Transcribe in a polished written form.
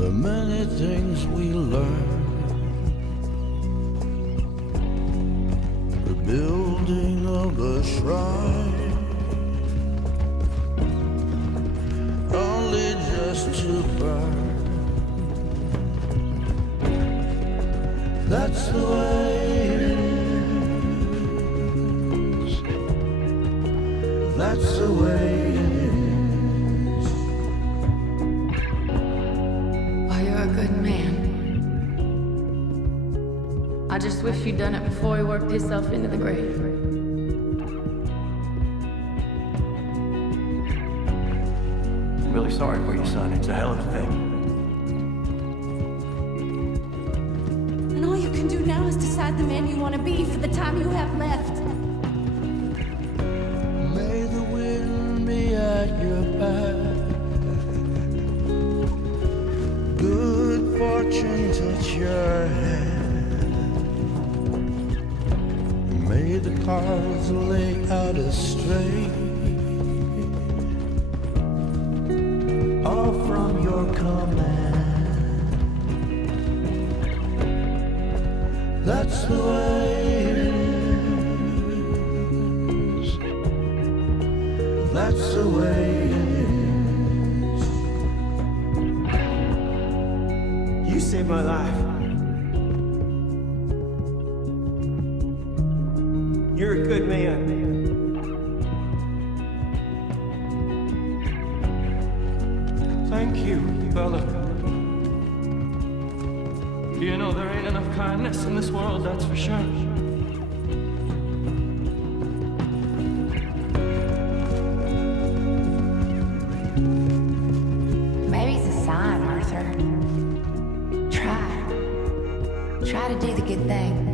the many things we learn, the building of a shrine, only just to burn. That's the way it is. That's the way it is. Well, you're a good man. I just wish you'd done it before he worked himself into the grave. I'm really sorry for you, son. It's a hell of a thing. And all you can do now is decide the man you want to be for the time you have left. May the wind be at your back, good fortune touch your hand, may the cards lay out straight, all from your command. That's the way it is. That's the way it is. You saved my life. You're a good man. Thank you, fella. You know there ain't enough kindness in this world, that's for sure. Maybe it's a sign, Arthur. Try to do the good thing.